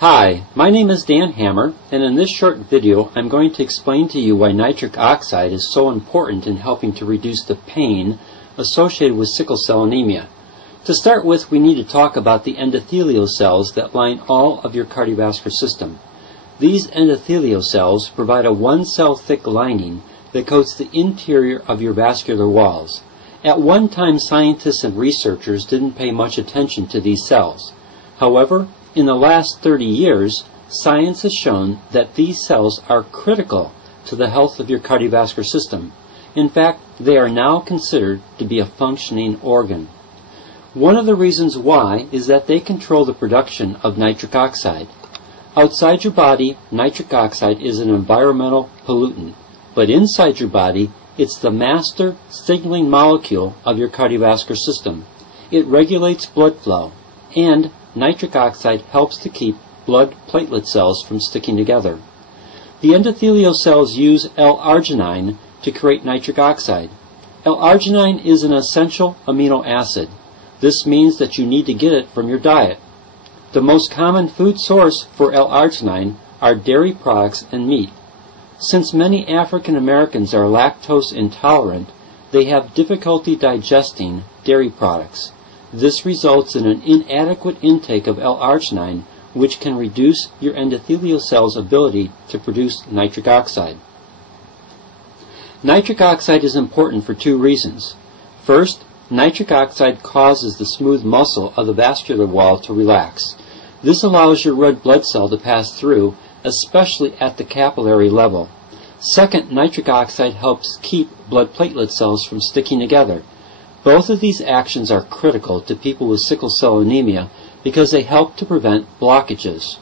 Hi, my name is Dan Hammer, and in this short video I'm going to explain to you why nitric oxide is so important in helping to reduce the pain associated with sickle cell anemia. To start with, we need to talk about the endothelial cells that line all of your cardiovascular system. These endothelial cells provide a one-cell thick lining that coats the interior of your vascular walls. At one time, scientists and researchers didn't pay much attention to these cells. However, in the last 30 years, science has shown that these cells are critical to the health of your cardiovascular system. In fact, they are now considered to be a functioning organ. One of the reasons why is that they control the production of nitric oxide. Outside your body, nitric oxide is an environmental pollutant, but inside your body, it's the master signaling molecule of your cardiovascular system. It regulates blood flow, and nitric oxide helps to keep blood platelet cells from sticking together. The endothelial cells use L-arginine to create nitric oxide. L-arginine is an essential amino acid. This means that you need to get it from your diet. The most common food source for L-arginine are dairy products and meat. Since many African Americans are lactose intolerant, they have difficulty digesting dairy products. This results in an inadequate intake of L-arginine, which can reduce your endothelial cells' ability to produce nitric oxide. Nitric oxide is important for two reasons. First, nitric oxide causes the smooth muscle of the vascular wall to relax. This allows your red blood cell to pass through, especially at the capillary level. Second, nitric oxide helps keep blood platelet cells from sticking together. Both of these actions are critical to people with sickle cell anemia because they help to prevent blockages.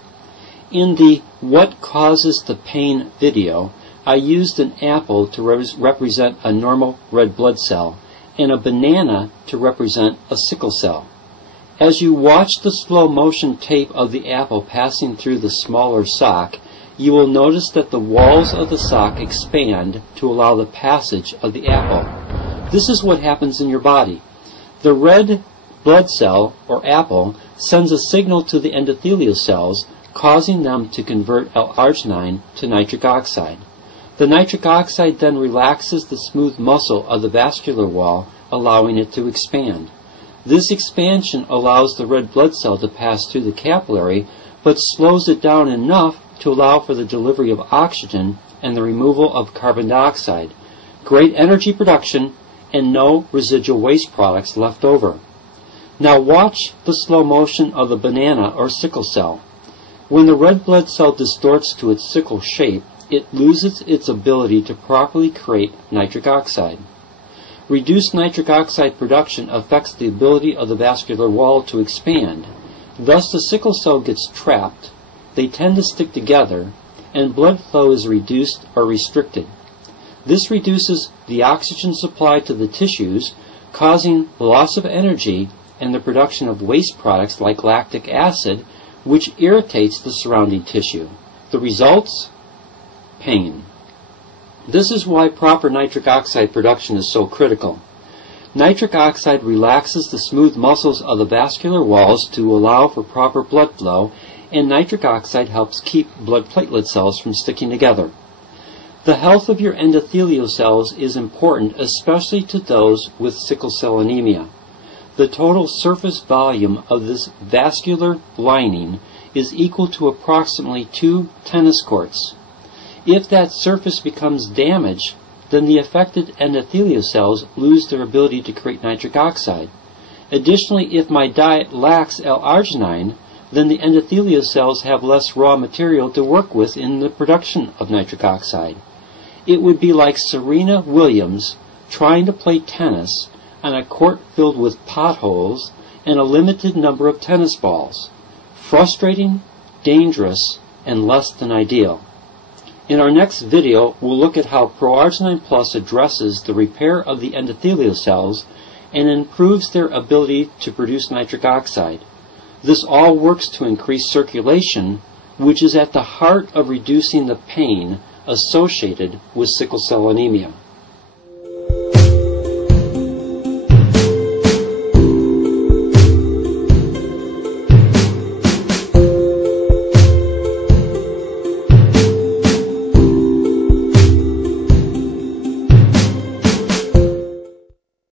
In the What Causes the Pain video, I used an apple to represent a normal red blood cell and a banana to represent a sickle cell. As you watch the slow motion tape of the apple passing through the smaller sock, you will notice that the walls of the sock expand to allow the passage of the apple. This is what happens in your body. The red blood cell, or apple, sends a signal to the endothelial cells, causing them to convert L-arginine to nitric oxide. The nitric oxide then relaxes the smooth muscle of the vascular wall, allowing it to expand. This expansion allows the red blood cell to pass through the capillary, but slows it down enough to allow for the delivery of oxygen and the removal of carbon dioxide. Great energy production and no residual waste products left over. Now watch the slow motion of the banana or sickle cell. When the red blood cell distorts to its sickle shape, it loses its ability to properly create nitric oxide. Reduced nitric oxide production affects the ability of the vascular wall to expand. Thus the sickle cell gets trapped, they tend to stick together, and blood flow is reduced or restricted. This reduces the oxygen supply to the tissues, causing loss of energy and the production of waste products like lactic acid, which irritates the surrounding tissue. The results? Pain. This is why proper nitric oxide production is so critical. Nitric oxide relaxes the smooth muscles of the vascular walls to allow for proper blood flow, and nitric oxide helps keep blood platelet cells from sticking together. The health of your endothelial cells is important, especially to those with sickle cell anemia. The total surface volume of this vascular lining is equal to approximately 2 tennis courts. If that surface becomes damaged, then the affected endothelial cells lose their ability to create nitric oxide. Additionally, if my diet lacks L-arginine, then the endothelial cells have less raw material to work with in the production of nitric oxide. It would be like Serena Williams trying to play tennis on a court filled with potholes and a limited number of tennis balls. Frustrating, dangerous, and less than ideal. In our next video, we'll look at how ProArginine Plus addresses the repair of the endothelial cells and improves their ability to produce nitric oxide. This all works to increase circulation, which is at the heart of reducing the pain associated with sickle cell anemia.